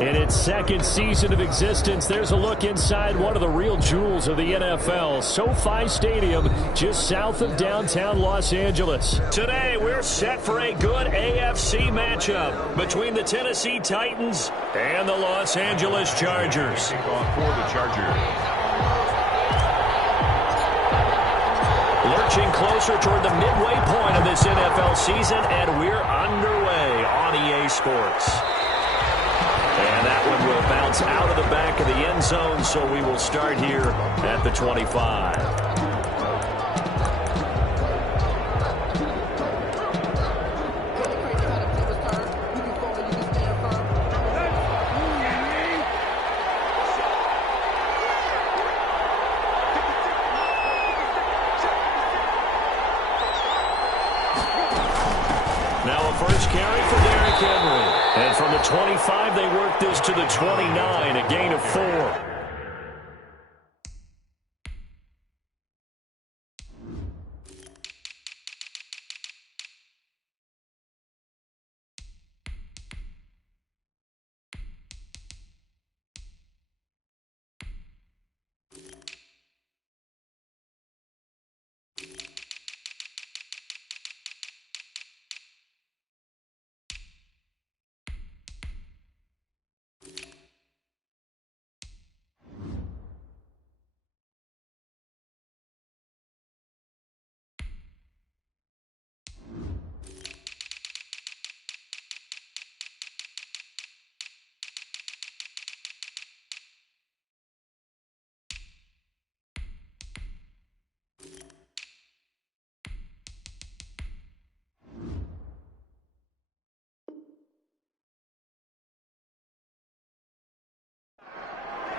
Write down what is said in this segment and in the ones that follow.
In its second season of existence, there's a look inside one of the real jewels of the NFL, SoFi Stadium, just south of downtown Los Angeles. Today, we're set for a good AFC matchup between the Tennessee Titans and the Los Angeles Chargers. For the Chargers. Lurching closer toward the midway point of this NFL season, and we're underway on EA Sports. And that one will bounce out of the back of the end zone, so we will start here at the 25. And from the 25, they work this to the 29, a gain of 4.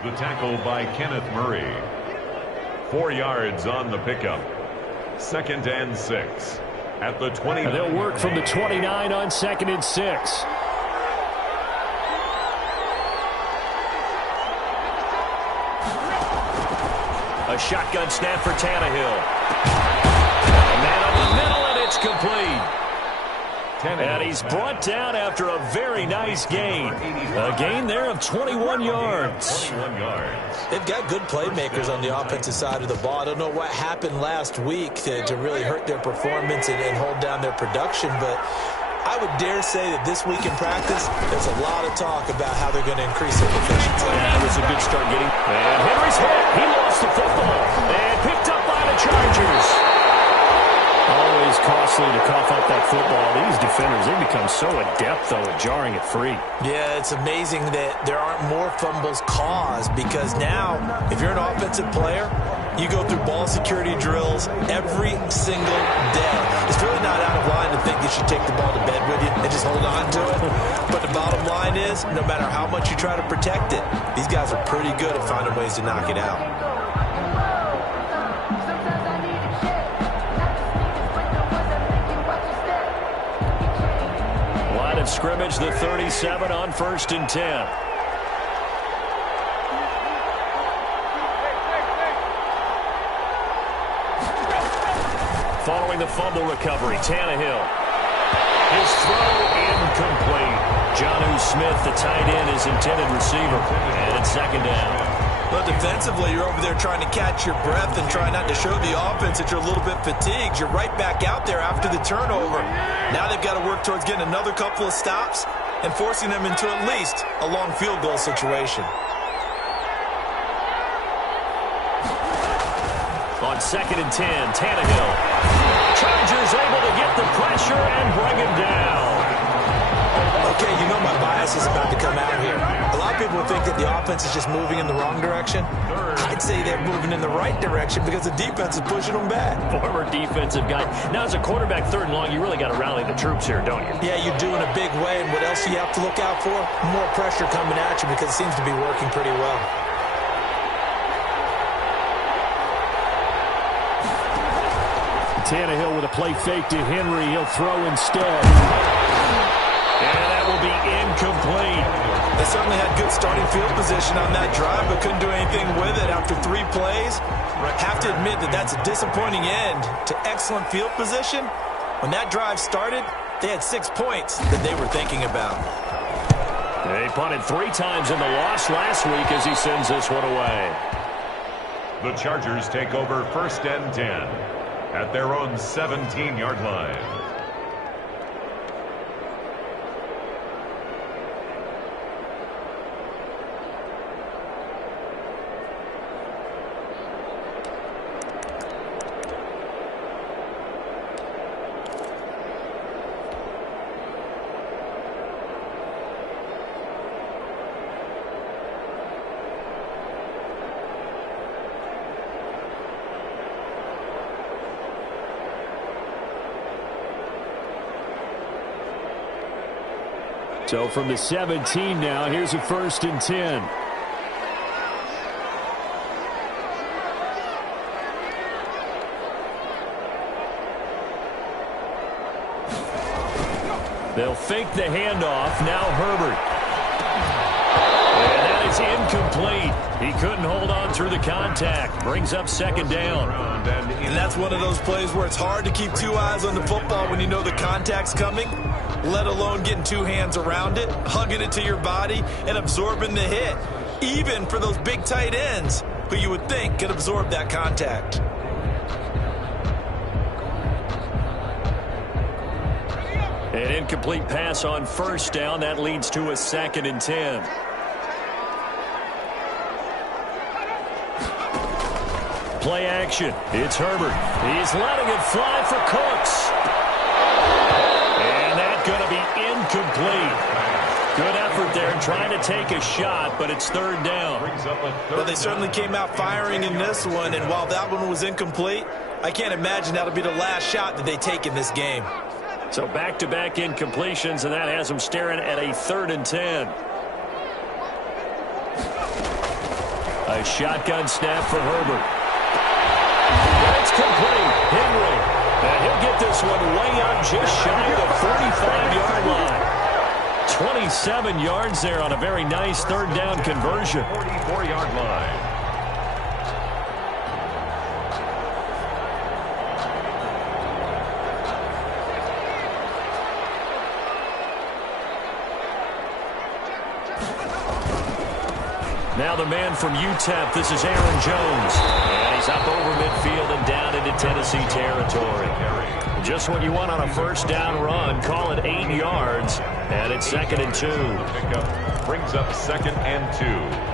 The tackle by Kenneth Murray. 4 yards on the pickup. 2nd and 6 at the 20. They'll work from the 29 on 2nd and 6. A shotgun snap for Tannehill. A man up the middle, and it's complete. And he's brought down after a very nice gain. A gain there of 21 yards. 21 yards. They've got good playmakers on the offensive side of the ball. I don't know what happened last week to really hurt their performance and hold down their production, but I would dare say that this week in practice, there's a lot of talk about how they're going to increase their efficiency. That was a good start getting. And Henry's hit. He lost the football. And picked up by the Chargers. Always costly to cough up that football. These defenders, they become so adept, though, at jarring it free. Yeah, it's amazing that there aren't more fumbles caused, because now, if you're an offensive player, you go through ball security drills every single day. It's really not out of line to think you should take the ball to bed with you and just hold on to it. But the bottom line is, no matter how much you try to protect it, these guys are pretty good at finding ways to knock it out. Of scrimmage, the 37 on 1st and 10. Following the fumble recovery, Tannehill. His throw incomplete. Jonnu Smith, the tight end, his intended receiver. And it's 2nd down. Well, defensively, you're over there trying to catch your breath and try not to show the offense that you're a little bit fatigued. You're right back out there after the turnover. Now they've got to work towards getting another couple of stops and forcing them into at least a long field goal situation. On 2nd and 10, Tannehill. Chargers able to get the pressure and bring him down. Okay, you know my bias is about to come out here. A lot of people think that the offense is just moving in the wrong direction. I'd say they're moving in the right direction because the defense is pushing them back. Former defensive guy. Now, as a quarterback, 3rd and long, you really got to rally the troops here, don't you? Yeah, you do in a big way. And what else do you have to look out for? More pressure coming at you, because it seems to be working pretty well. Tannehill with a play fake to Henry. He'll throw instead. And that will be incomplete. They certainly had good starting field position on that drive, but couldn't do anything with it after 3 plays. Have to admit that that's a disappointing end to excellent field position. When that drive started, they had 6 points that they were thinking about. They punted 3 times in the loss last week as he sends this one away. The Chargers take over 1st and 10 at their own 17-yard line. So from the 17 now, here's a 1st and 10. They'll fake the handoff. Now Herbert. And that is incomplete. He couldn't hold on through the contact. Brings up 2nd down. And that's one of those plays where it's hard to keep 2 eyes on the football when you know the contact's coming, let alone getting 2 hands around it, hugging it to your body, and absorbing the hit, even for those big tight ends who you would think could absorb that contact. An incomplete pass on 1st down. That leads to a 2nd and 10. Play action. It's Herbert. He's letting it fly for Cooks. And that's going to be incomplete. Good effort there trying to take a shot, but it's 3rd down. Well, they certainly came out firing in this one, and while that one was incomplete, I can't imagine that'll be the last shot that they take in this game. So back-to-back incompletions, and that has them staring at a 3rd and 10. A shotgun snap for Herbert. It's complete. Henry. And he'll get this one way up just shy of the 45-yard line. 27 yards there on a very nice 3rd down conversion. 44-yard line. Now the man from UTEP, this is Aaron Jones. And he's up over midfield and down into Tennessee territory. Just what you want on a 1st down run. Call it 8 yards. And it's 2nd and 2. Pickup brings up 2nd and 2.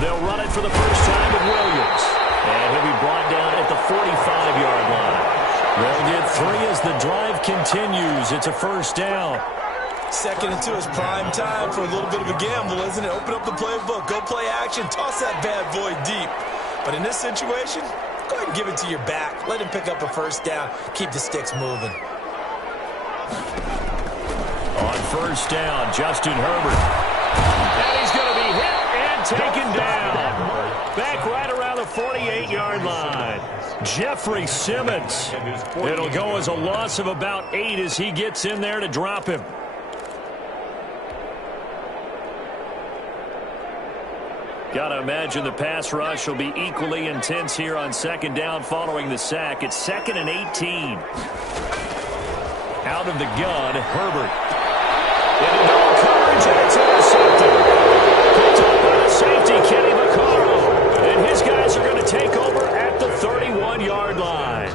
They'll run it for the first time with Williams. And he'll be brought down at the 45-yard line. They'll get 3 as the drive continues. It's a 1st down. 2nd and 2 is prime time for a little bit of a gamble, isn't it? Open up the playbook, go play action, toss that bad boy deep. But in this situation, go ahead and give it to your back. Let him pick up a 1st down. Keep the sticks moving. On 1st down, Justin Herbert. And he's going to be hit and taken down. Back right around the 48-yard line. Jeffrey Simmons. It'll go as a loss of about 8 as he gets in there to drop him. Got to imagine the pass rush will be equally intense here on 2nd down following the sack. It's 2nd and 18. Out of the gun, Herbert. Into no coverage, and it's intercepted. Picked up by the safety, Kenny Vaccaro. And his guys are going to take over at the 31-yard line.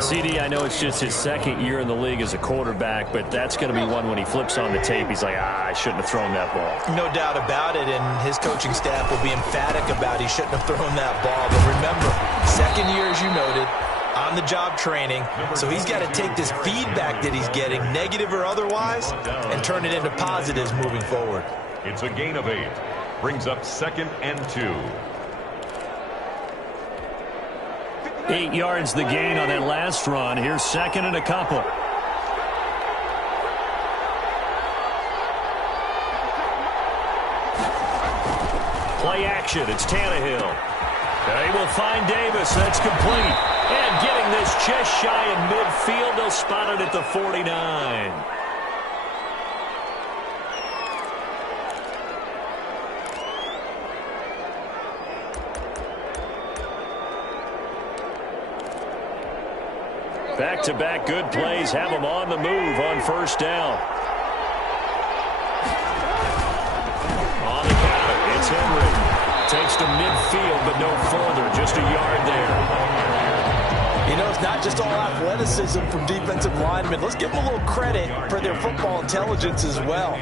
CD, I know it's just his 2nd year in the league as a quarterback, but that's going to be one when he flips on the tape. He's like, I shouldn't have thrown that ball. No doubt about it, and his coaching staff will be emphatic about he shouldn't have thrown that ball. But remember, 2nd year, as you noted, on-the-job training, so he's got to take this feedback that he's getting, negative or otherwise, and turn it into positives moving forward. It's a gain of 8. Brings up 2nd and 2. 8 yards the gain on that last run. Here's 2nd and a couple. Play action. It's Tannehill. They will find Davis. That's complete. And getting this just shy of midfield. They'll spot it at the 49. Back-to-back good plays have them on the move on first down. On the counter, it's Henry. Takes to midfield, but no further. Just a yard there. You know, it's not just all athleticism from defensive linemen. Let's give them a little credit for their football intelligence as well.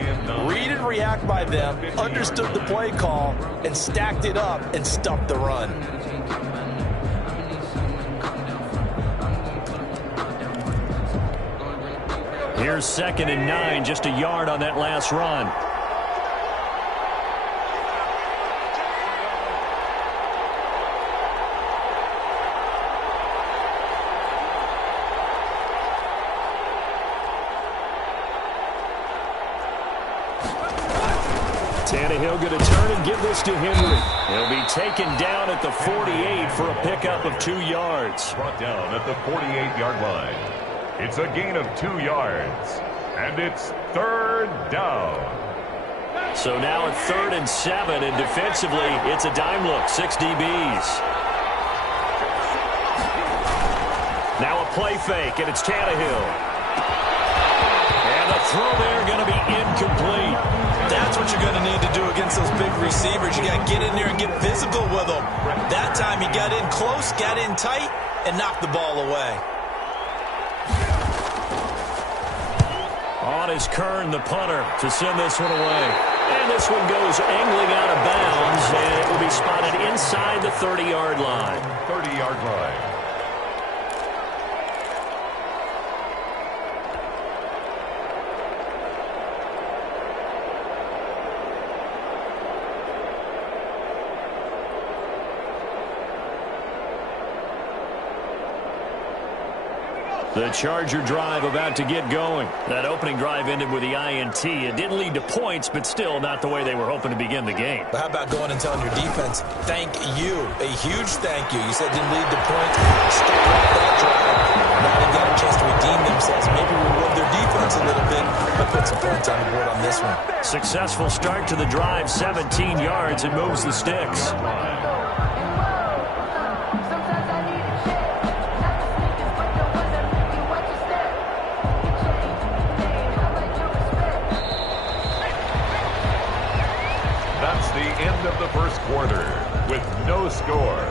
Read and react by them, understood the play call, and stacked it up and stuffed the run. Here's 2nd and 9, just a yard on that last run. Tannehill going to turn and give this to Henry. He'll be taken down at the 48 for a pickup of 2 yards. Brought down at the 48-yard line. It's a gain of 2 yards, and it's 3rd down. So now at 3rd and 7, and defensively, it's a dime look, 6 DBs. Now a play fake, and it's Tannehill. And the throw there going to be incomplete. That's what you're going to need to do against those big receivers. You got to get in there and get physical with them. That time he got in close, got in tight, and knocked the ball away. On is Kern, the punter, to send this one away. And this one goes angling out of bounds, and it will be spotted inside the 30-yard line. 30-yard line. The Charger drive about to get going. That opening drive ended with the INT. It didn't lead to points, but still not the way they were hoping to begin the game. But how about going and telling your defense, thank you, a huge thank you. You said it didn't lead to points. Start off that drive. Now they got a chance to redeem themselves. Maybe reward their defense a little bit, but put some points on the board on this one. Successful start to the drive, 17 yards, and moves the sticks. End of the first quarter with no score.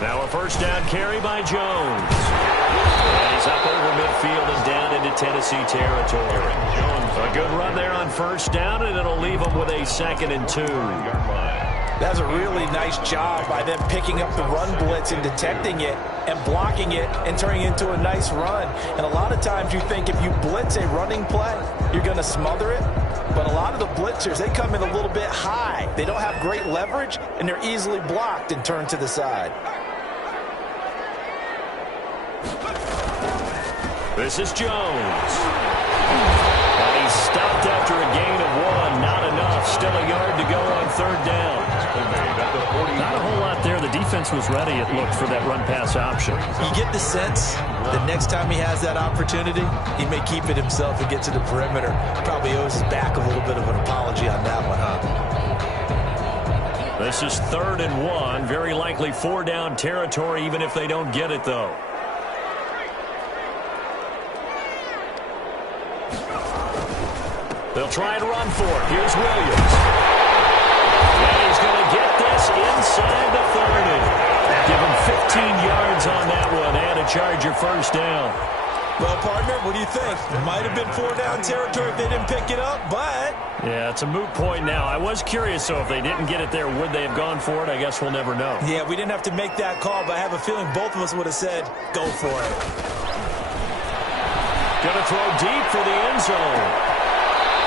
Now a first down carry by Jones. And he's up over midfield and down into Tennessee territory. A good run there on first down, and it'll leave him with a 2nd and 2. That's a really nice job by them picking up the run blitz and detecting it and blocking it and turning it into a nice run. And a lot of times you think if you blitz a running play, you're going to smother it. But a lot of the blitzers, they come in a little bit high. They don't have great leverage, and they're easily blocked and turned to the side. This is Jones. And he's stopped after a gain of 1. Not enough. Still a yard to go on 3rd down. Not a whole lot there. The defense was ready, it looked, for that run-pass option. You get the sense that next time he has that opportunity, he may keep it himself and get to the perimeter. Probably owes his back a little bit of an apology on that one, huh? This is 3rd and 1. Very likely 4-down territory, even if they don't get it, though. They'll try and run for it. Here's Williams. And he's going to get this inside the 30. Give him 15 yards on that one and a Charger first down. Well, partner, what do you think? It might have been 4-down territory if they didn't pick it up, but... Yeah, it's a moot point now. I was curious, so if they didn't get it there, would they have gone for it? I guess we'll never know. Yeah, we didn't have to make that call, but I have a feeling both of us would have said, go for it. Going to throw deep for the end zone.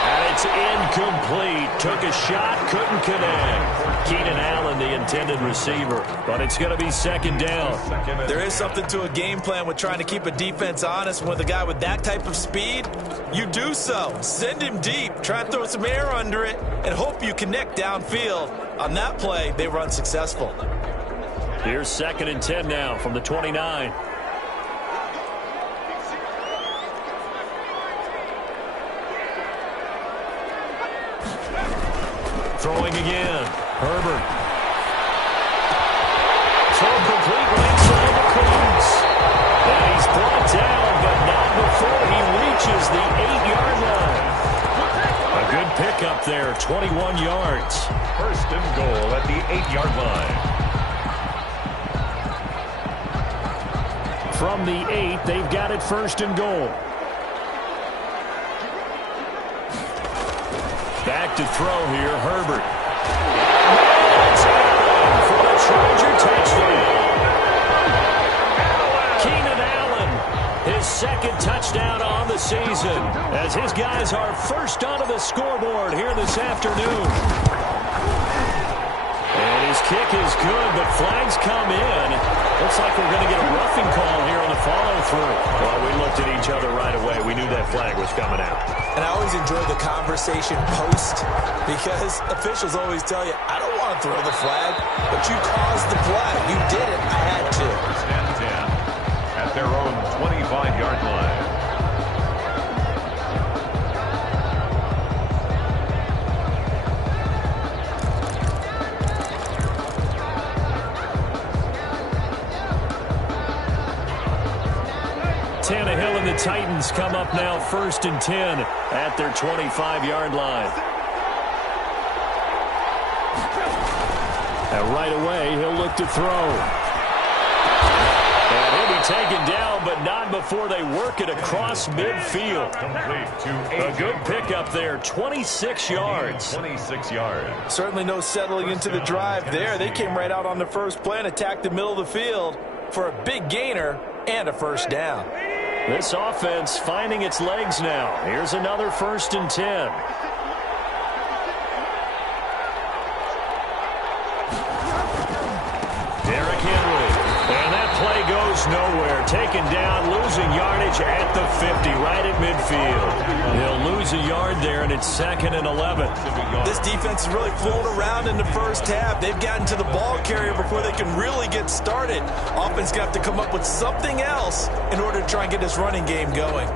And it's incomplete. Took a shot, couldn't connect. Keenan Allen, the intended receiver. But it's going to be 2nd down. There is something to a game plan with trying to keep a defense honest. With a guy with that type of speed, you do so. Send him deep. Try and throw some air under it and hope you connect downfield. On that play, they run successful. Here's 2nd and 10 now from the 29. Throwing again. Herbert. Throw complete, waits around the corners. And he's brought down, but not before he reaches the 8-yard line. A good pickup there, 21 yards. First and goal at the 8-yard line. From the 8, they've got it first and goal. Back to throw here, Herbert. For the Charger touchdown. Keenan Allen, his second touchdown on the season, as his guys are first onto the scoreboard here this afternoon. And his kick is good, but flags come in. Looks like we're going to get a roughing call here on the follow-through. Well, we looked at each other right away. We knew that flag was coming out. And I always enjoy the conversation post, because officials always tell you, I don't want to throw the flag, but you caused the play. You did it. I had to. First and 10 at their own 25-yard line. Tannehill and the Titans come up now first and 10 at their 25-yard line. And right away, he'll look to throw. And he'll be taken down, but not before they work it across midfield. Complete to A good pickup there, 26 yards. 26 yards. Certainly no settling into the drive there. They came right out on the first play and attacked the middle of the field for a big gainer and a first down. This offense finding its legs now. Here's another first and 10. Derrick Henry. And that play goes nowhere. Taken down, losing yardage at the 50, right at midfield. He'll lose a yard there, and it's 2nd and 11. This defense is really fooling around in the first half. They've gotten to the ball carrier before they can really get started. Offense got to come up with something else in order to try and get this running game going.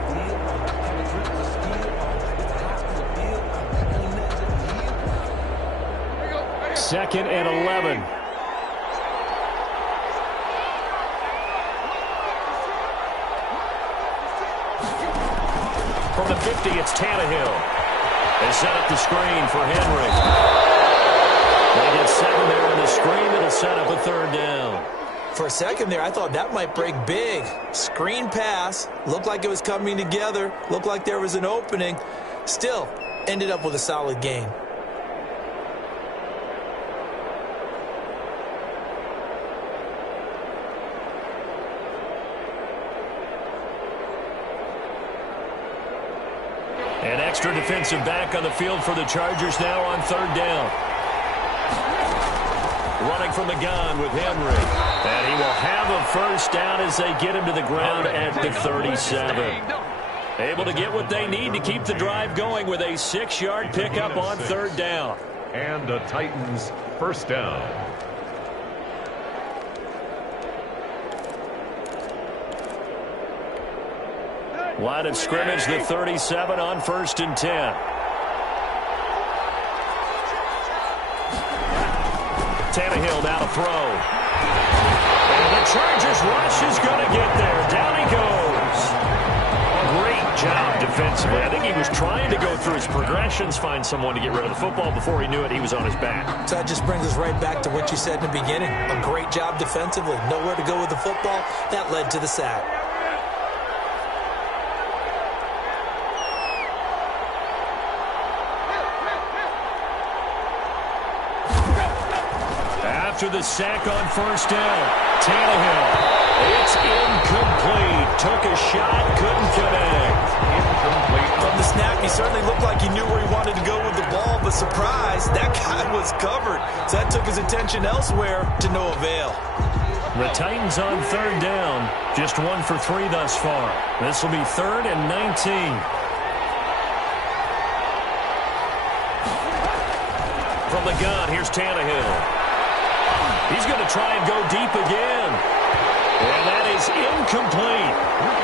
Second and 11. From the 50, it's Tannehill. They set up the screen for Henry. They get 7 there on the screen. It'll set up a third down. For a second there, I thought that might break big. Screen pass. Looked like it was coming together. Looked like there was an opening. Still, ended up with a solid gain. An extra defensive back on the field for the Chargers now on third down. Running from the gun with Henry. And he will have a first down as they get him to the ground at the 37. Able to get what they need to keep the drive going with a 6-yard pickup on third down. And the Titans first down. Line of scrimmage, the 37 on first and 10. Tannehill now to throw. And the Chargers rush is going to get there. Down he goes. Great job defensively. I think he was trying to go through his progressions, find someone to get rid of the football. Before he knew it, he was on his back. So that just brings us right back to what you said in the beginning. A great job defensively. Nowhere to go with the football. That led to the sack. After the sack on first down, Tannehill. It's incomplete. Took a shot, couldn't connect. Incomplete. From the snap, he certainly looked like he knew where he wanted to go with the ball, but surprise, that guy was covered. So that took his attention elsewhere to no avail. The Titans on third down. Just 1 for 3 thus far. This will be 3rd and 19. From the gun, here's Tannehill. He's going to try and go deep again. And that is incomplete.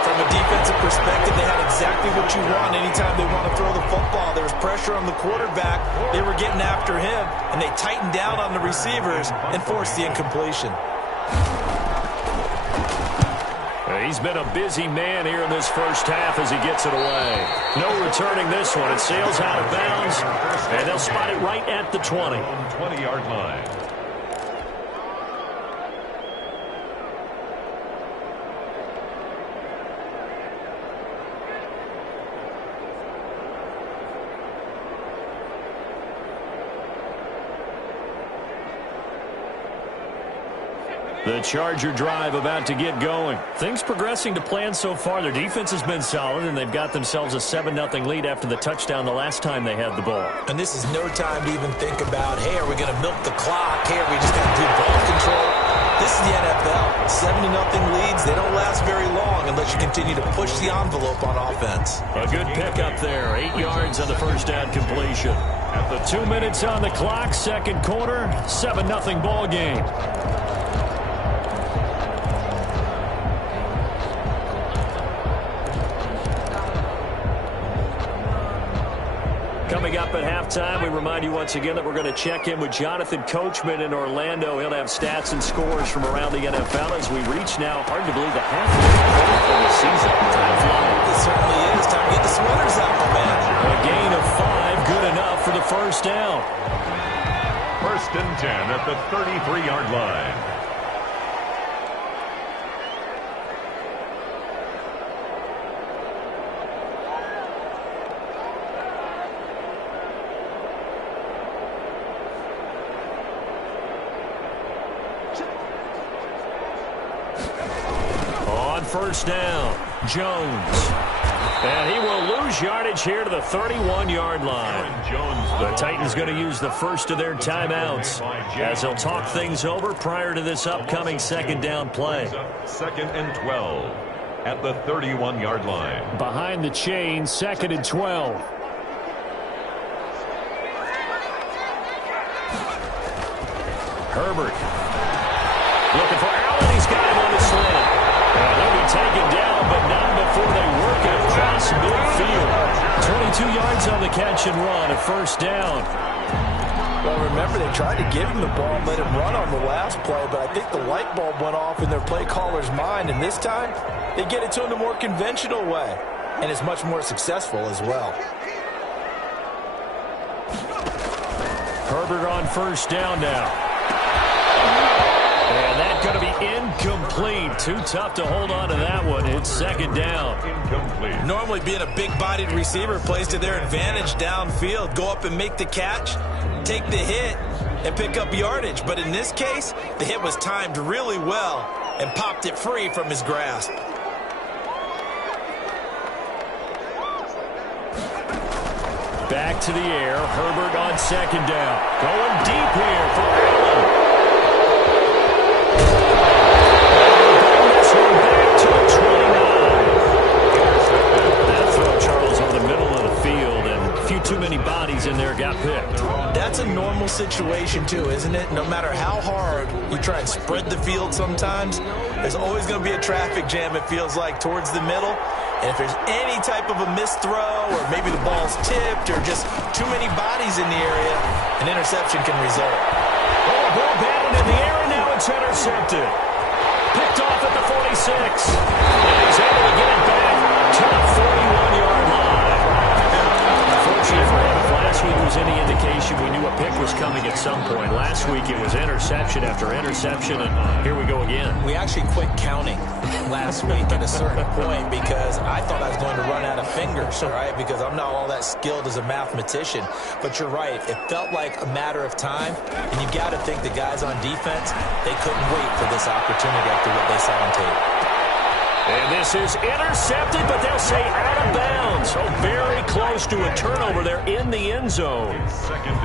From a defensive perspective, they had exactly what you want anytime they want to throw the football. There was pressure on the quarterback. They were getting after him, and they tightened down on the receivers and forced the incompletion. He's been a busy man here in this first half as he gets it away. No returning this one. It sails out of bounds, and they'll spot it right at the 20. 20-yard line. The Charger drive about to get going. Things progressing to plan so far. Their defense has been solid, and they've got themselves a 7-0 lead after the touchdown the last time they had the ball. And this is no time to even think about, hey, are we going to milk the clock? Hey, are we just going to do ball control? This is the NFL. 7-0 leads, they don't last very long unless you continue to push the envelope on offense. A good pickup there. 8 yards on the first down completion. At the 2 minutes on the clock, second quarter, 7-0 ball game. Coming up at halftime, we remind you once again that we're going to check in with Jonathan Coachman in Orlando. He'll have stats and scores from around the NFL as we reach now, hard to believe, the halfway point of the season. Time flying. It certainly is. Time to get the sweaters out, my man. A gain of 5, good enough for the first down. First and 10 at the 33-yard line. First down, Jones. And he will lose yardage here to the 31-yard line. The Titans going to use the first of their timeouts as they'll talk things over prior to this upcoming second down play. Second and 12 at the 31-yard line. Behind the chain, second and 12. Herbert looking for Allen. He's got him on the slant. They'll be taken down, but not before they work it across midfield. 22 yards on the catch and run, a first down. Well, remember, they tried to give him the ball and let him run on the last play, but I think the light bulb went off in their play caller's mind, and this time they get it to him the more conventional way, and it's much more successful as well. Herbert on first down now. And that's going to be incomplete. Too tough to hold on to that one. It's second down. Incomplete. Normally being a big-bodied receiver plays to their advantage downfield. Go up and make the catch, take the hit, and pick up yardage. But in this case, the hit was timed really well and popped it free from his grasp. Back to the air. Herbert on second down. Going deep here for Allen. Back to the 29. That throw, Charles, over the middle of the field, and a few too many bodies in there got picked. That's a normal situation, too, isn't it? No matter how hard you try and spread the field sometimes, there's always going to be a traffic jam, it feels like, towards the middle. And if there's any type of a missed throw, or maybe the ball's tipped, or just too many bodies in the area, an interception can result. Oh, ball batted in the air, and now it's intercepted. Picked off at the 46. And he's able to get it back to the 41-yard line. Unfortunately for him, if last week was any indication, we knew a pick was coming at some point. Last week it was interception after interception, and here we go again. We actually quit counting last week at a certain point because I thought I was going to run out of fingers, right? Because I'm not all that skilled as a mathematician. But you're right. It felt like a matter of time, and you got to think the guys on defense, they couldn't wait for this opportunity after what they saw on tape. And this is intercepted, but they'll say out of bounds. So very close to a turnover there in the end zone.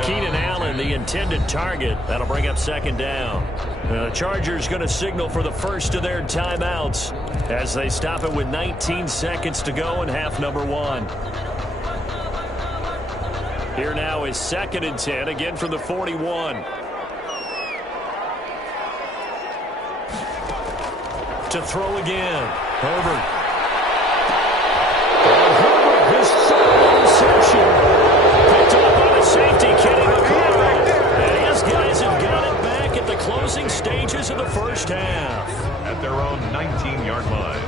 Keenan Allen, the intended target. That'll bring up second down. The Chargers going to signal for the first of their timeouts as they stop it with 19 seconds to go in half number one. Here now is second and 10, again from the 41. To throw again. Herbert. 19-yard line.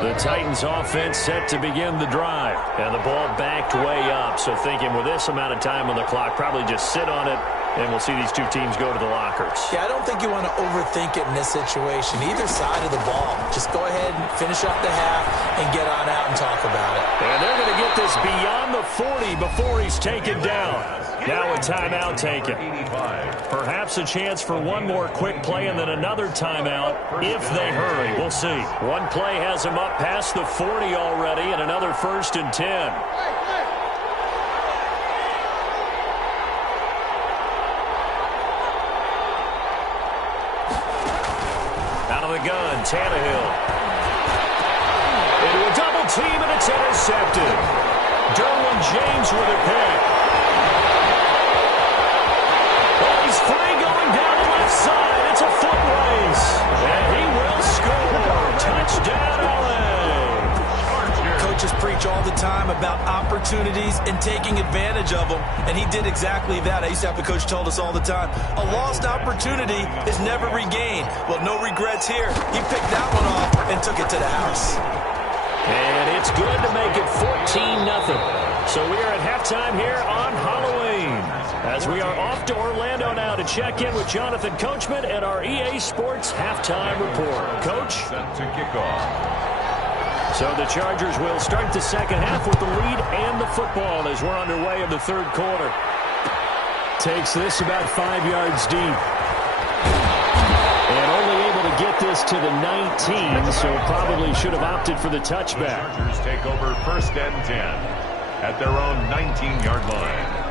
The Titans offense set to begin the drive. And the ball backed way up. So thinking with this amount of time on the clock, probably just sit on it, and we'll see these two teams go to the lockers. Yeah, I don't think you want to overthink it in this situation. Either side of the ball. Just go ahead and finish up the half and get on out and talk about it. And they're going to get this beyond the 40 before he's taken down. Now a timeout taken. Perhaps a chance for one more quick play and then another timeout if they hurry. We'll see. One play has him up past the 40 already and another 1st and 10. Out of the gun, Tannehill. Into a double team, and it's intercepted. Derwin James with a pick. Oh, he's free going down the left side. It's a foot race. And he will score. Touchdown, LA. Coaches preach all the time about opportunities and taking advantage of them, and he did exactly that. I used to have a coach told us all the time, a lost opportunity is never regained. Well, no regrets here. He picked that one off and took it to the house. And it's good to make it 14-0. So we are at halftime here on Halloween, as we are off to Orlando now to check in with Jonathan Coachman and our EA Sports halftime report. Coach? Set to kick off. So the Chargers will start the second half with the lead and the football as we're underway in the third quarter. Takes this about 5 yards deep. And only able to get this to the 19, so probably should have opted for the touchback. The Chargers take over 1st and 10 at their own 19-yard line.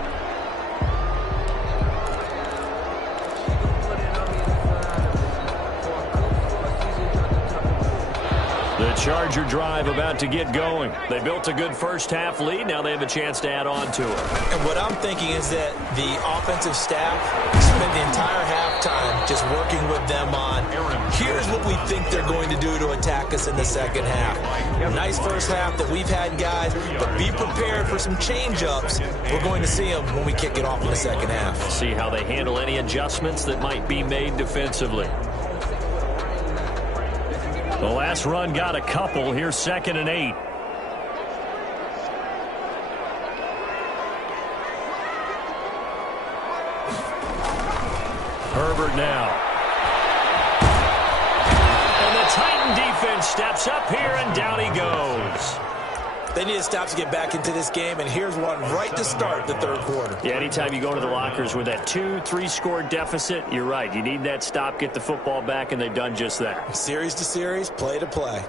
The Charger drive about to get going. They built a good first half lead. Now they have a chance to add on to it. And what I'm thinking is that the offensive staff spent the entire halftime just working with them on, here's what we think they're going to do to attack us in the second half. Nice first half that we've had, guys, but be prepared for some change-ups. We're going to see them when we kick it off in the second half. See how they handle any adjustments that might be made defensively. The last run got a couple. Here's 2nd and 8. Herbert now. And the Titan defense steps up here, and down he goes. They need a stop to get back into this game, and here's one right to start the third quarter. Yeah, anytime you go to the lockers with that 2-3 score deficit, you're right. You need that stop, get the football back, and they've done just that. Series to series, play to play.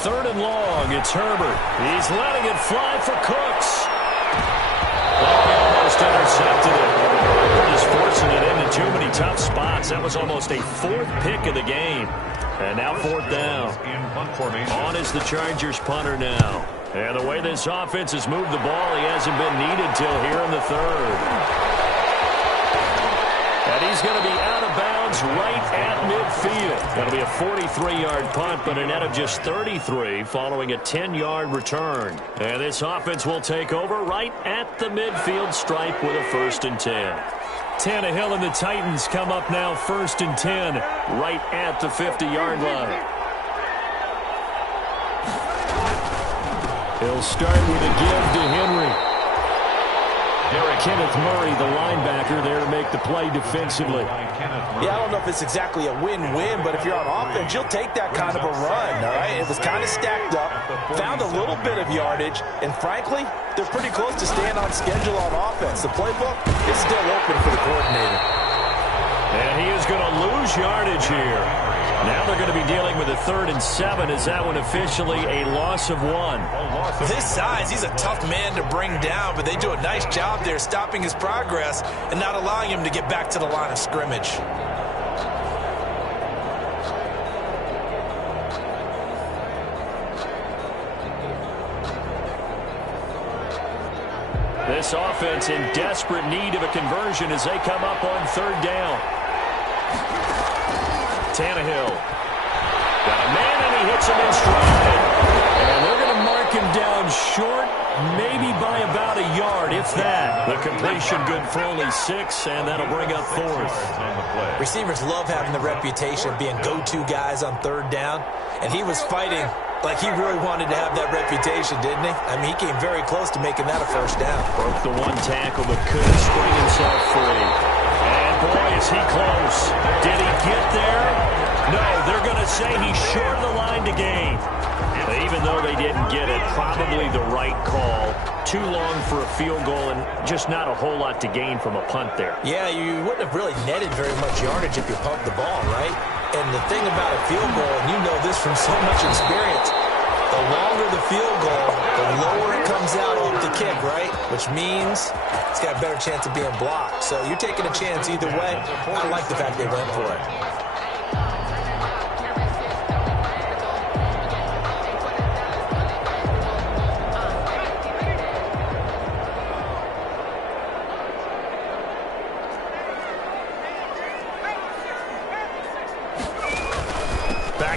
Third and long, it's Herbert. He's letting it fly for Cooks. Almost intercepted it. They're just forcing it into too many tough spots. That was almost a 4th pick of the game. And now 4th down. On is the Chargers punter now. And the way this offense has moved the ball, he hasn't been needed till here in the third. And he's going to be out of bounds right at midfield. That'll be a 43-yard punt, but a net of just 33 following a 10-yard return. And this offense will take over right at the midfield stripe with a 1st and 10. Tannehill and the Titans come up now 1st and 10 right at the 50-yard line. He'll start with a give to Henry. Kenneth Murray, the linebacker, there to make the play defensively. Yeah, I don't know if it's exactly a win-win, but if you're on offense, you'll take that kind of a run, all right? It was kind of stacked up, found a little bit of yardage, and frankly, they're pretty close to staying on schedule on offense. The playbook is still open for the coordinator. And he is going to lose yardage here. Now they're going to be dealing with a 3rd and 7. Is that one officially a loss of 1? This size, he's a tough man to bring down, but they do a nice job there stopping his progress and not allowing him to get back to the line of scrimmage. This offense in desperate need of a conversion as they come up on 3rd down. Tannehill. Got a man, and he hits him in stride. And they're going to mark him down short, maybe by about a yard, if that. The completion good for only 6, and that'll bring up 4th. Receivers love having the reputation of being go-to guys on 3rd down, and he was fighting like he really wanted to have that reputation, didn't he? I mean, he came very close to making that a 1st down. Broke the 1 tackle, but couldn't spring himself free. And boy, is he close. Did he get there? No, they're going to say he's short of the line to gain. Even though they didn't get it, probably the right call. Too long for a field goal and just not a whole lot to gain from a punt there. Yeah, you wouldn't have really netted very much yardage if you pumped the ball, right? And the thing about a field goal, and you know this from so much experience, the longer the field goal, the lower it comes out off the kick, right? Which means it's got a better chance of being blocked. So you're taking a chance either way. I like the fact they went for it.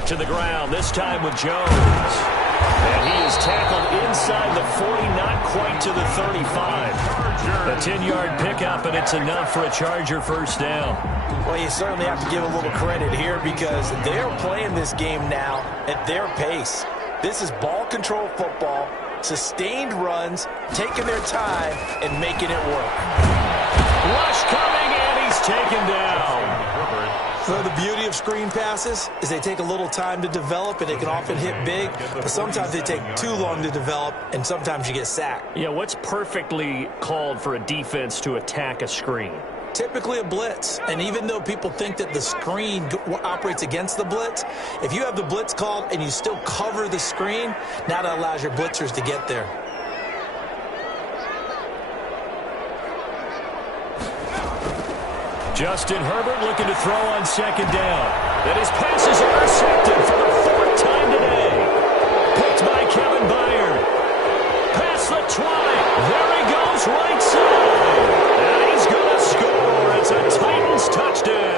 To the ground, this time with Jones. And he is tackled inside the 40, not quite to the 35. A 10-yard pickup, and it's enough for a Charger 1st down. Well, you certainly have to give a little credit here because they're playing this game now at their pace. This is ball control football, sustained runs, taking their time, and making it work. Rush coming, and he's taken down. So the beauty of screen passes is they take a little time to develop, and they can often hit big, but sometimes they take too long to develop, and sometimes you get sacked. Yeah, what's perfectly called for a defense to attack a screen? Typically a blitz, and even though people think that the screen operates against the blitz, if you have the blitz called and you still cover the screen, now that allows your blitzers to get there. Justin Herbert looking to throw on 2nd down. And his pass is intercepted for the 4th time today. Picked by Kevin Byard. Past the 20. There he goes, right side. And he's going to score. It's a Titans touchdown.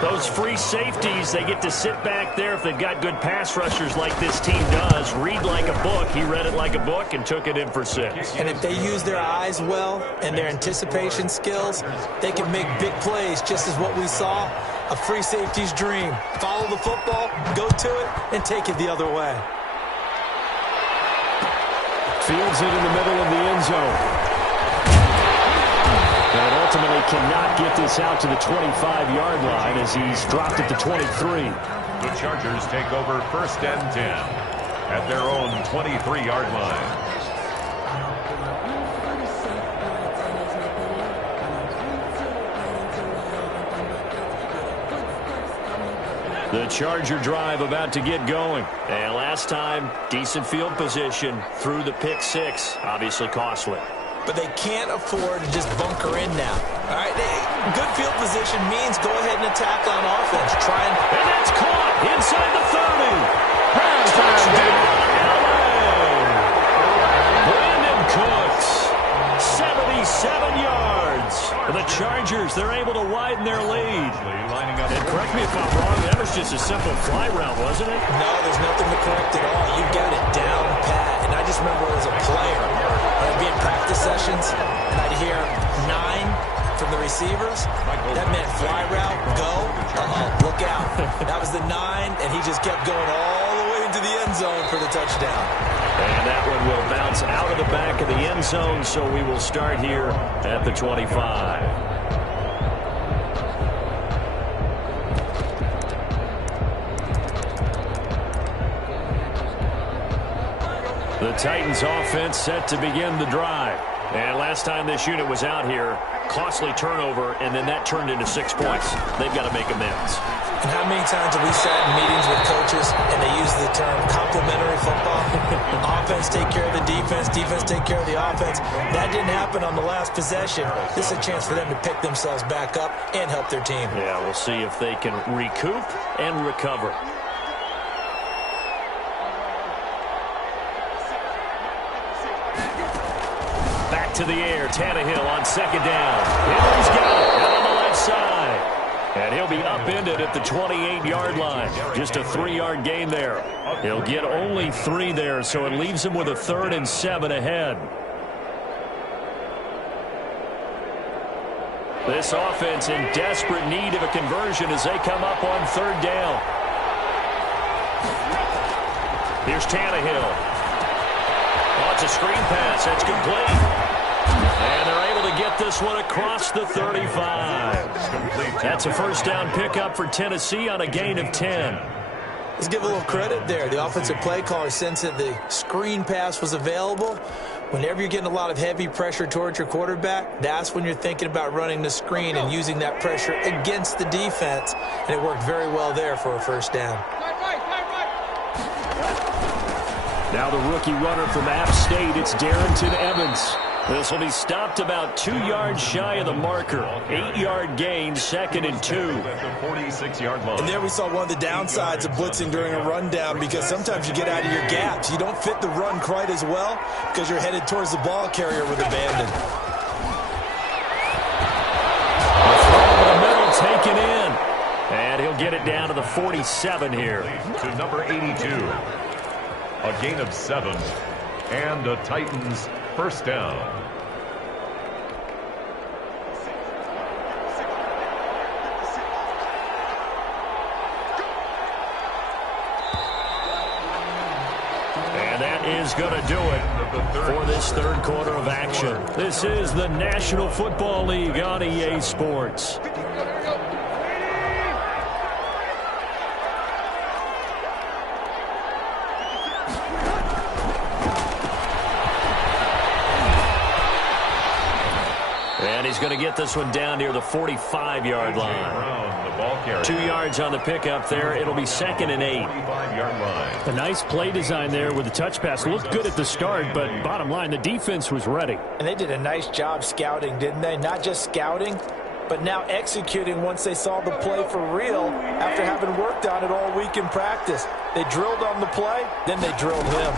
Those free safeties, they get to sit back there if they've got good pass rushers like this team does. Read like a book. He read it like a book and took it in for 6. And if they use their eyes well and their anticipation skills, they can make big plays, just as what we saw, a free safety's dream. Follow the football, go to it, and take it the other way. Fields it in the middle of the end zone. And ultimately cannot get this out to the 25-yard line as he's dropped at the 23. The Chargers take over 1st and 10 at their own 23-yard line. The Charger drive about to get going. And last time, decent field position through the pick 6. Obviously costly. But they can't afford to just bunker in now. All right, good field position means go ahead and attack on offense. And that's caught inside the 30. Touchdown, LA. Brandon Cooks, 77 yards. The Chargers, they're able to widen their lead. And correct me if I'm wrong, that was just a simple fly route, wasn't it? No, there's nothing to correct at all. You got it down pat. And I just remember as a player, I'd be in practice sessions, and I'd hear 9 from the receivers. That meant fly route, go, look out. That was the 9, and he just kept going all the way into the end zone for the touchdown. And that one will bounce out of the back of the end zone, so we will start here at the 25. The Titans offense set to begin the drive. And last time this unit was out here, costly turnover, and then that turned into 6 points. They've got to make amends. And how many times have we sat in meetings with coaches and they use the term complementary football? Offense take care of the defense, defense take care of the offense. That didn't happen on the last possession. This is a chance for them to pick themselves back up and help their team. Yeah, we'll see if they can recoup and recover. Back to the air, Tannehill on 2nd down. Henry's got it out on the left side. upended at the 28-yard line. Just a 3-yard gain there. He'll get only 3 there, so it leaves him with a 3rd and 7 ahead. This offense in desperate need of a conversion as they come up on 3rd down. Here's Tannehill. Oh, it's a screen pass. It's complete. And they're able to get this one across the 35. That's a first down pickup for Tennessee on a gain of 10. Let's give a little credit there. The offensive play caller sensed that the screen pass was available. Whenever you're getting a lot of heavy pressure towards your quarterback, that's when you're thinking about running the screen and using that pressure against the defense. And it worked very well there for a first down. Now the rookie runner from App State, it's Darrington Evans. This will be stopped about 2 yards shy of the marker. 8-yard gain, 2nd and 2. At the 46-yard line. And there we saw one of the downsides of blitzing during a rundown, because sometimes you get out of your gaps. You don't fit the run quite as well because you're headed towards the ball carrier with abandon. The throw over the middle taken in. And he'll get it down to the 47 here. To number 82. A gain of 7. And the Titans first down. And that is going to do it for this 3rd quarter of action. This is the National Football League on EA Sports. And he's going to get this one down near the 45-yard line. 2 yards on the pickup there. It'll be 2nd and 8. A nice play design there with the touch pass. Looked good at the start, but bottom line, the defense was ready. And they did a nice job scouting, didn't they? Not just scouting, but now executing once they saw the play for real after having worked on it all week in practice. They drilled on the play, then they drilled him.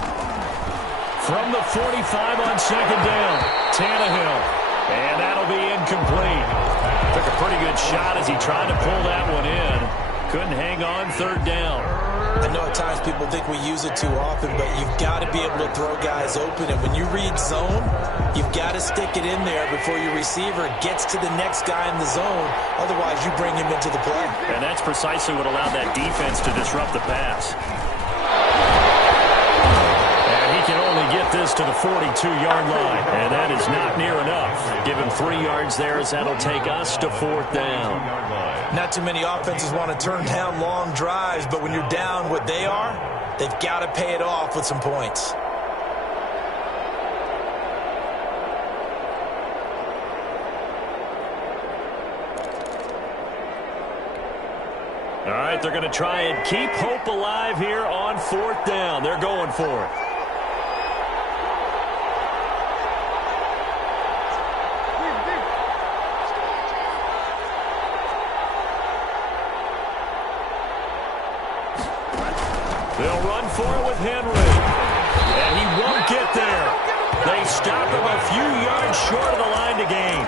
From the 45 on 2nd down, Tannehill. And that'll be incomplete. Took a pretty good shot as he tried to pull that one in. Couldn't hang on 3rd down. I know at times people think we use it too often, but you've got to be able to throw guys open. And when you read zone, you've got to stick it in there before your receiver gets to the next guy in the zone. Otherwise, you bring him into the play. And that's precisely what allowed that defense to disrupt the pass. Can only get this to the 42-yard line, and that is not near enough. Give him 3 yards there, as that'll take us to 4th down. Not too many offenses want to turn down long drives, but when you're down what they are, they've got to pay it off with some points. All right, they're going to try and keep hope alive here on 4th down. They're going for it. They'll run for it with Henry. And he won't get there. They stop him a few yards short of the line to gain.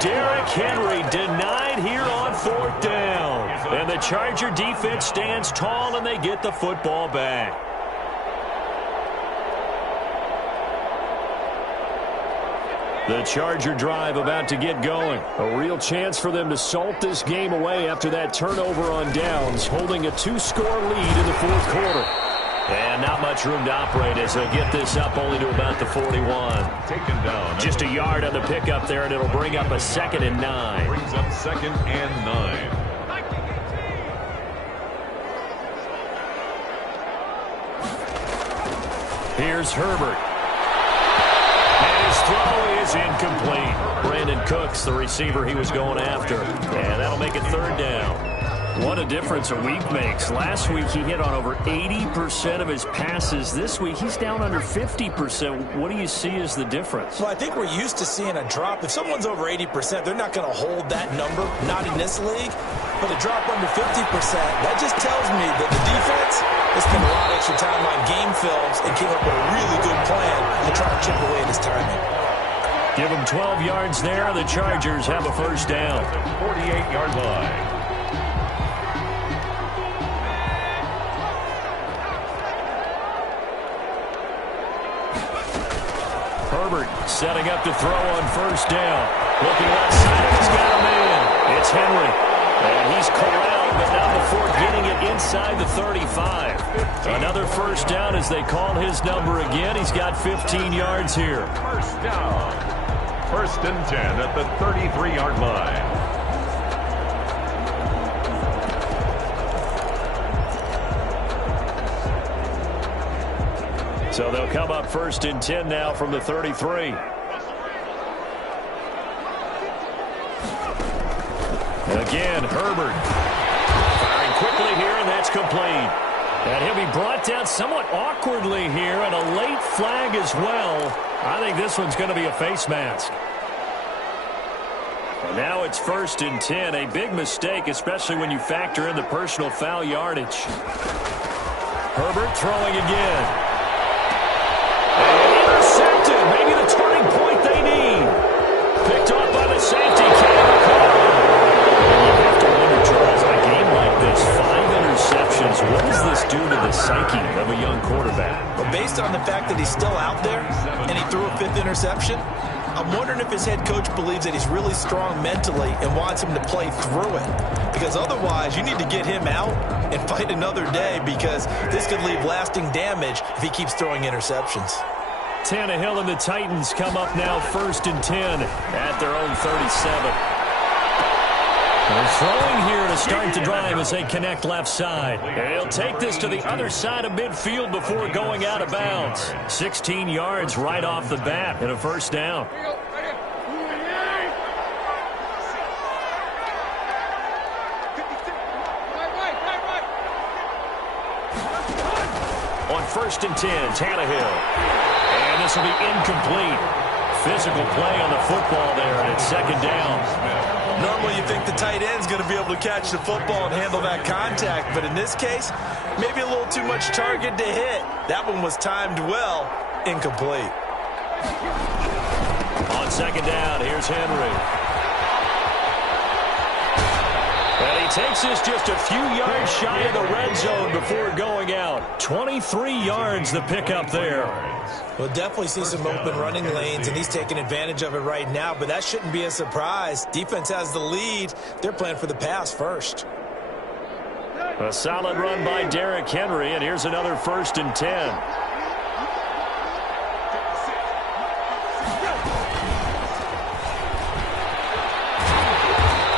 Derrick Henry denied here on 4th down. And the Charger defense stands tall, and they get the football back. The Charger drive about to get going. A real chance for them to salt this game away after that turnover on downs, holding a 2-score lead in the 4th quarter. And not much room to operate as they'll get this up only to about the 41. Taken down. Just a yard on the pickup there, and it'll bring up a 2nd and 9. Brings up 2nd and 9. Here's Herbert. And his throw is incomplete. Brandon Cooks, the receiver he was going after. And that'll make it 3rd down. What a difference a week makes. Last week he hit on over 80% of his passes. This week he's down under 50%. What do you see as the difference? Well, I think we're used to seeing a drop. If someone's over 80%, they're not going to hold that number, not in this league. But a drop under 50%, that just tells me that the defense has spent a lot of extra time on game films and came up with a really good plan to try to chip away at his timing. Give him 12 yards there. The Chargers have a first down. 48-yard line. Setting up to throw on first down. Looking left side, he's got a man. It's Henry. And he's corralled, but not before getting it inside the 35. Another first down as they call his number again. He's got 15 yards here. First down. First and 10 at the 33-yard line. So they'll come up first and 10 now from the 33. Again, Herbert firing quickly here, and that's complete. And he'll be brought down somewhat awkwardly here, and a late flag as well. I think this one's going to be a face mask. And now it's first and 10. A big mistake, especially when you factor in the personal foul yardage. Herbert throwing again. And intercepted. Maybe the turning point they need. Picked off by the safety. You have to wonder, Charles, in a game like this, 5 interceptions, what does this do to the psyche of a young quarterback? But based on the fact that he's still out there and he threw a 5th interception, I'm wondering if his head coach believes that he's really strong mentally and wants him to play through it. Because otherwise, you need to get him out and fight another day, because this could leave lasting damage if he keeps throwing interceptions. Tannehill and the Titans come up now first and 10 at their own 37. They're throwing here to start the drive as they connect left side. And he'll take this to the other side of midfield before going out of bounds. 16 yards right off the bat and a first down. On first and 10, Tannehill. And this will be incomplete. Physical play on the football there, and it's second down. Normally you think the tight end's going to be able to catch the football and handle that contact, but in this case, maybe a little too much target to hit. That one was timed well, incomplete. On second down, here's Henry. And he takes this just a few yards shy of the red zone before going out. 23 yards the pickup there. We'll definitely see some open running lanes, and he's taking advantage of it right now, but that shouldn't be a surprise. Defense has the lead. They're playing for the pass first. A solid run by Derrick Henry, and here's another first and 10.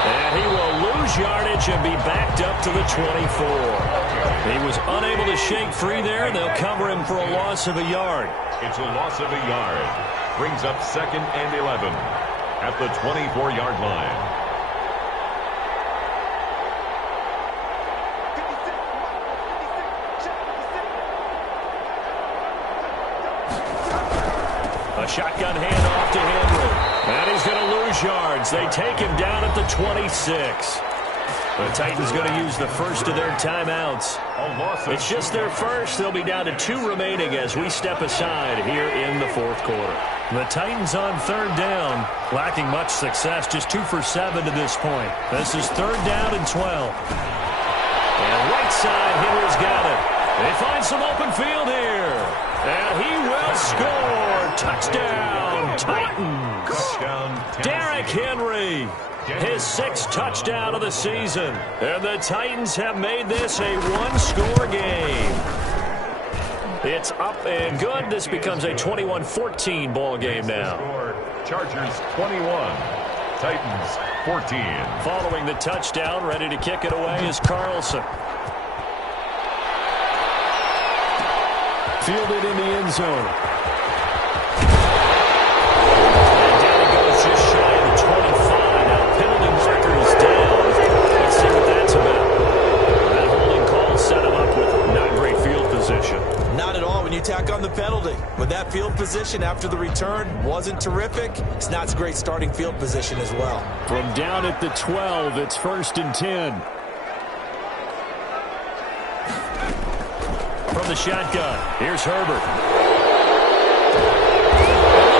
And he will lose yardage and be backed up to the 24. He was unable to shake free there, and they'll cover him for a loss of a yard. It's a loss of a yard. Brings up second and 11 at the 24-yard line. A shotgun handoff to Henry. And he's going to lose yards. They take him down at the 26. The Titans going to use the first of their timeouts. It's just their first. They'll be down to 2 remaining as we step aside here in the fourth quarter. The Titans on third down, lacking much success, just 2 for 7 to this point. This is third down and 12. And right side, Henry's got it. They find some open field here. And he will score. Touchdown, Titans. Derrick Henry. His 6th touchdown of the season. And the Titans have made this a one-score game. It's up and good. This becomes a 21-14 ball game now. Chargers 21, Titans 14. Following the touchdown, ready to kick it away is Carlson. Fielded in the end zone. And down it goes just shy of the 25. Penalty marker is down. Let's see what that's about. That holding call set him up with not great field position. Not at all when you tack on the penalty. With that field position after the return wasn't terrific, it's not great starting field position as well. From down at the 12, it's first and 10. From the shotgun, here's Herbert.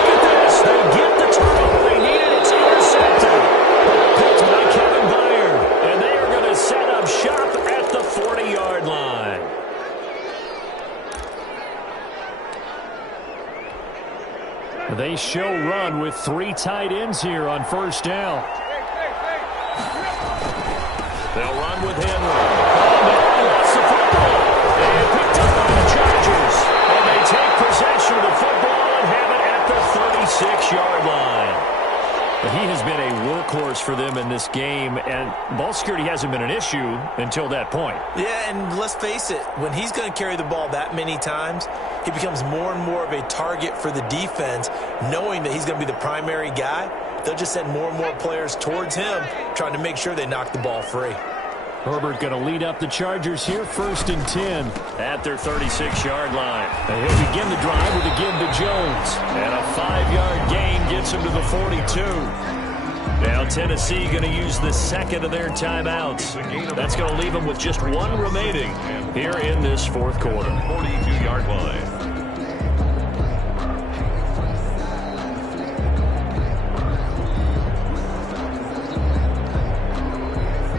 Look at this. They get the turnover they needed. It's intercepted. Picked by Kevin Byard. And they are going to set up shop at the 40-yard line. They show run with 3 tight ends here on first down. They'll run with Henry. He lost the football. And picked up by the Chargers. And they take possession of the football and have it at the 36-yard line. But he has been a workhorse for them in this game, and ball security hasn't been an issue until that point. Yeah, and let's face it, when he's going to carry the ball that many times, he becomes more and more of a target for the defense, knowing that he's going to be the primary guy. They'll just send more and more players towards him, trying to make sure they knock the ball free. Herbert going to lead up the Chargers here, 1st and 10 at their 36-yard line. And he'll begin the drive with a give to Jones. And a 5-yard gain gets him to the 42. Now Tennessee going to use the second of their timeouts. That's going to leave them with just 1 remaining here in this 4th quarter. 42-yard line.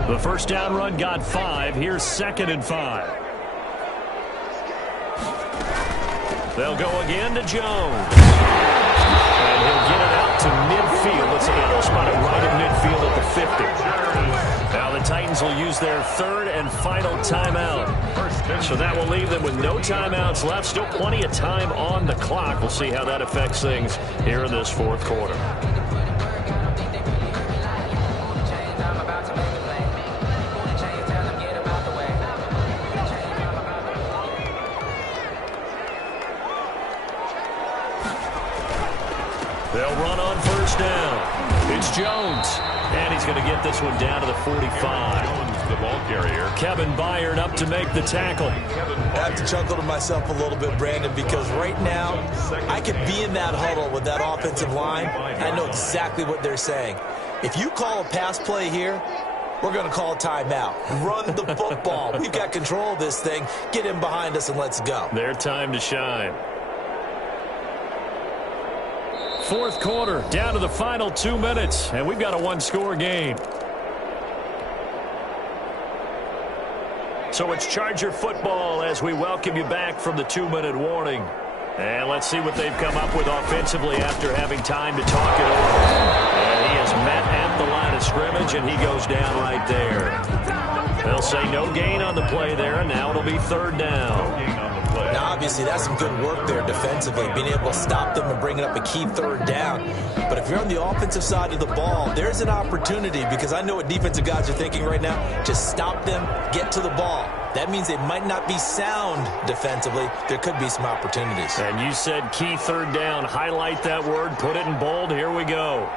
The first down run got 5. Here's 2nd and 5. They'll go again to Jones. And he'll get it out to midfield. Let's see, he'll spot it right at midfield at the 50. Now the Titans will use their 3rd and final timeout. So that will leave them with no timeouts left. Still plenty of time on the clock. We'll see how that affects things here in this 4th quarter. They'll run on first down. It's Jones. And he's going to get this one down to the 45. Jones, the ball carrier. Kevin Byard up to make the tackle. I have to chuckle to myself a little bit, Brandon, because right now I could be in that huddle with that offensive line. I know exactly what they're saying. If you call a pass play here, we're going to call a timeout. Run the football. We've got control of this thing. Get in behind us and let's go. Their time to shine. 4th quarter, down to the final 2 minutes, and we've got a 1-score game. So it's Charger football as we welcome you back from the 2-minute warning. And let's see what they've come up with offensively after having time to talk it over. And he has met at the line of scrimmage, and he goes down right there. They'll say no gain on the play there, and now it'll be 3rd down. Now, obviously, that's some good work there defensively, being able to stop them and bringing up a key 3rd down. But if you're on the offensive side of the ball, there's an opportunity, because I know what defensive guys are thinking right now. Just stop them, get to the ball. That means they might not be sound defensively. There could be some opportunities. And you said key 3rd down. Highlight that word, put it in bold. Here we go.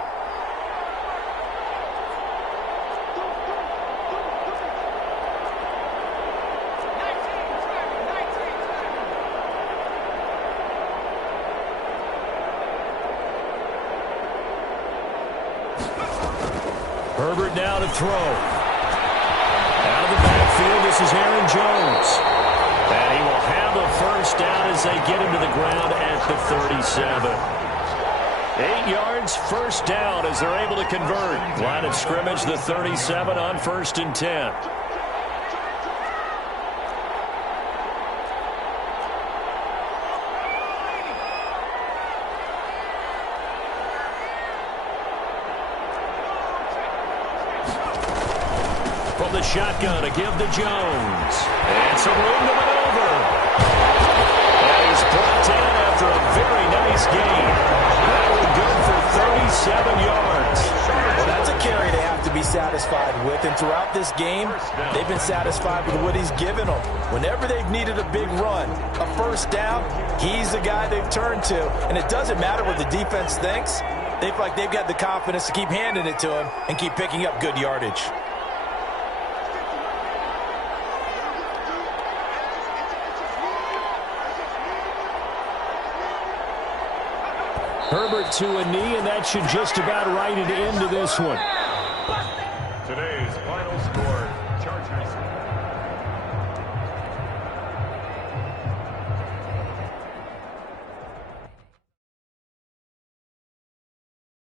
Herbert now to throw. Out of the backfield, this is Aaron Jones. And he will have a first down as they get him to the ground at the 37. 8 yards, first down as they're able to convert. Line of scrimmage, the 37 on 1st and 10. From the shotgun, a give to Jones. And some room to maneuver. And he's brought down after a very nice gain. That will go for 37 yards. Well, that's a carry they have to be satisfied with. And throughout this game, they've been satisfied with what he's given them. Whenever they've needed a big run, a first down, he's the guy they've turned to. And it doesn't matter what the defense thinks. They feel like they've got the confidence to keep handing it to him and keep picking up good yardage. Herbert to a knee, and that should just about write it into this one. Today's final score.